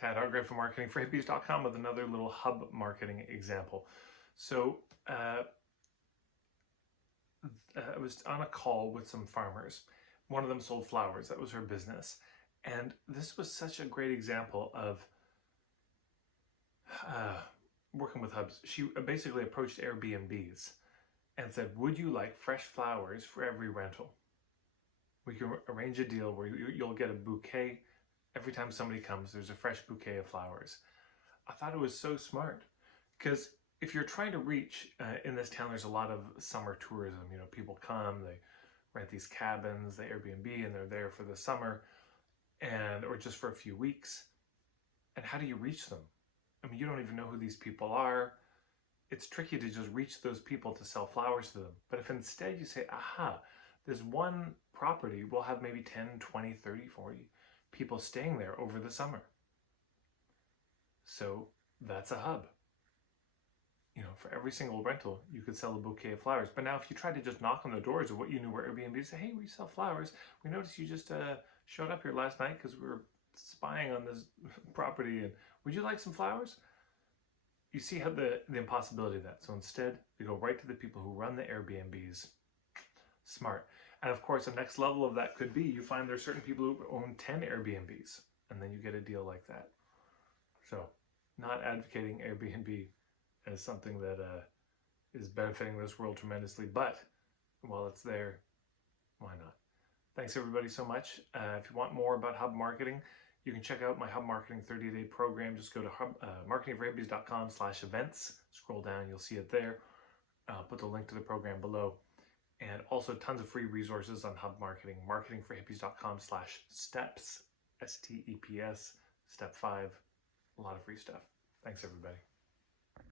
Tad Hargrave from Marketing for Hippies.com with another little hub marketing example. So I was on a call with some farmers. One of them sold flowers. That was her business. And this was such a great example of working with hubs. She basically approached Airbnbs and said, would you like fresh flowers for every rental? We can arrange a deal where you'll get a bouquet. Every time somebody comes, there's a fresh bouquet of flowers. I thought it was so smart because if you're trying to reach, in this town, there's a lot of summer tourism. You know, people come, they rent these cabins, they Airbnb, and they're there for the summer or just for a few weeks. And how do you reach them? I mean, you don't even know who these people are. It's tricky to just reach those people to sell flowers to them. But if instead you say, aha, there's one property, we'll have maybe 10, 20, 30, 40 people staying there over the summer. So that's a hub. You know, for every single rental, you could sell a bouquet of flowers. But now if you try to just knock on the doors of what you knew were Airbnb, say, hey, we sell flowers. We noticed you just showed up here last night because we were spying on this property. And would you like some flowers? You see how the impossibility of that. So instead, we go right to the people who run the Airbnbs. Smart. And of course, the next level of that could be you find there's certain people who own 10 Airbnbs, and then you get a deal like that. So not advocating Airbnb as something that is benefiting this world tremendously, but while it's there, why not? Thanks everybody so much. If you want more about hub marketing, you can check out my hub marketing 30-day program. Just go to marketingforhippies.com/events. Scroll down, you'll see it there. I'll put the link to the program below. And also tons of free resources on hub marketing. marketingforhippies.com/steps, STEPS, step 5. A lot of free stuff. Thanks everybody.